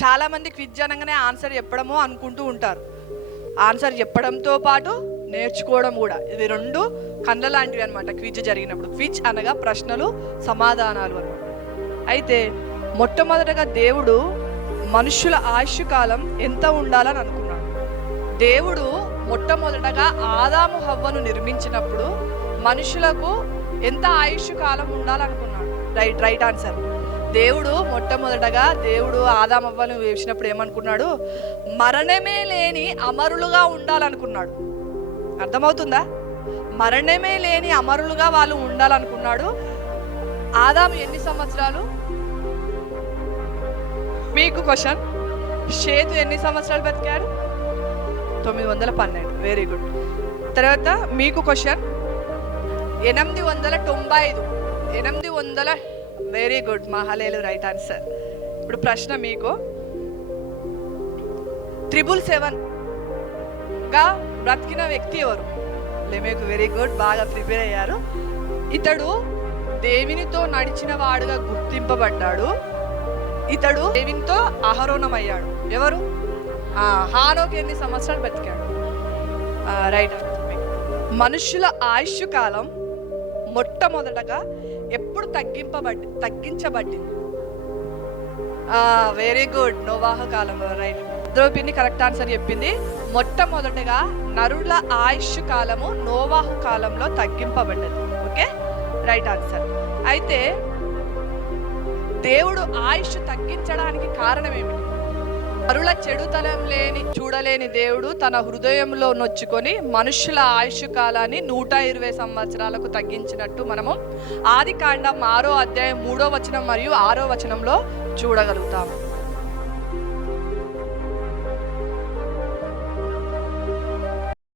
చాలామంది క్విజ్ అనగానే ఆన్సర్ చెప్పడము అనుకుంటూ ఉంటారు. ఆన్సర్ చెప్పడంతో పాటు నేర్చుకోవడం కూడా, ఇవి రెండు కళ్ళ లాంటివి అనమాట. క్విజ్ జరిగినప్పుడు, క్విజ్ అనగా ప్రశ్నలు సమాధానాలు అనమాట. అయితే మొట్టమొదటగా దేవుడు మనుషుల ఆయుష్ కాలం ఎంత ఉండాలని అనుకున్నాడు. దేవుడు మొట్టమొదటగా ఆదాము హవ్వను నిర్మించినప్పుడు మనుషులకు ఎంత ఆయుష్ కాలం ఉండాలనుకున్నాడు. Right answer. దేవుడు మొట్టమొదటగా ఆదాము హవ్వను వేసినప్పుడు ఏమనుకున్నాడు? మరణమే లేని అమరులుగా ఉండాలనుకున్నాడు. అర్థమవుతుందా? మరణమే లేని అమరులుగా వాళ్ళు ఉండాలనుకున్నాడు. ఆదాము ఎన్ని సంవత్సరాలు? మీకు క్వశ్చన్. షేతు ఎన్ని సంవత్సరాలు బతికాడు? 912. Very good. తర్వాత మీకు క్వశ్చన్. 895. 800. Very good. మహలేలు రైట్ ఆన్సర్. ఇప్పుడు ప్రశ్న మీకు, 777గా బ్రతికిన వ్యక్తి ఎవరు? మీకు వెరీ గుడ్, బాగా ప్రిపేర్ అయ్యారు. ఇతడు దేవునితో నడిచిన వాడుగా గుర్తింపబడ్డాడు. ఇతడు దేవునితో ఆరోహణమయ్యాడు. ఎవరు? హానోకు ఎన్ని సంవత్సరాలు బతికాడు? రైట్. మనుషుల ఆయుష్ కాలం మొట్టమొదటగా ఎప్పుడు తగ్గించబడింది? వెరీ గుడ్, నోవాహు కాలంలో. రైట్. ద్రౌపదిని కరెక్ట్ ఆన్సర్ చెప్పింది. మొట్టమొదటగా నరుల ఆయుష్ కాలము నోవాహు కాలంలో తగ్గింపబడ్డది. Okay, right answer. అయితే దేవుడు ఆయుష్ తగ్గించడానికి కారణం ఏమిటి? నరుల చెడుతనం చూడలేని దేవుడు తన హృదయంలో నొచ్చుకొని మనుషుల ఆయుష్ కాలాన్ని 120 సంవత్సరాలకు తగ్గించినట్టు మనము ఆదికాండం 6వ అధ్యాయం 3వ వచనం మరియు 6వ వచనంలో చూడగలుగుతాము.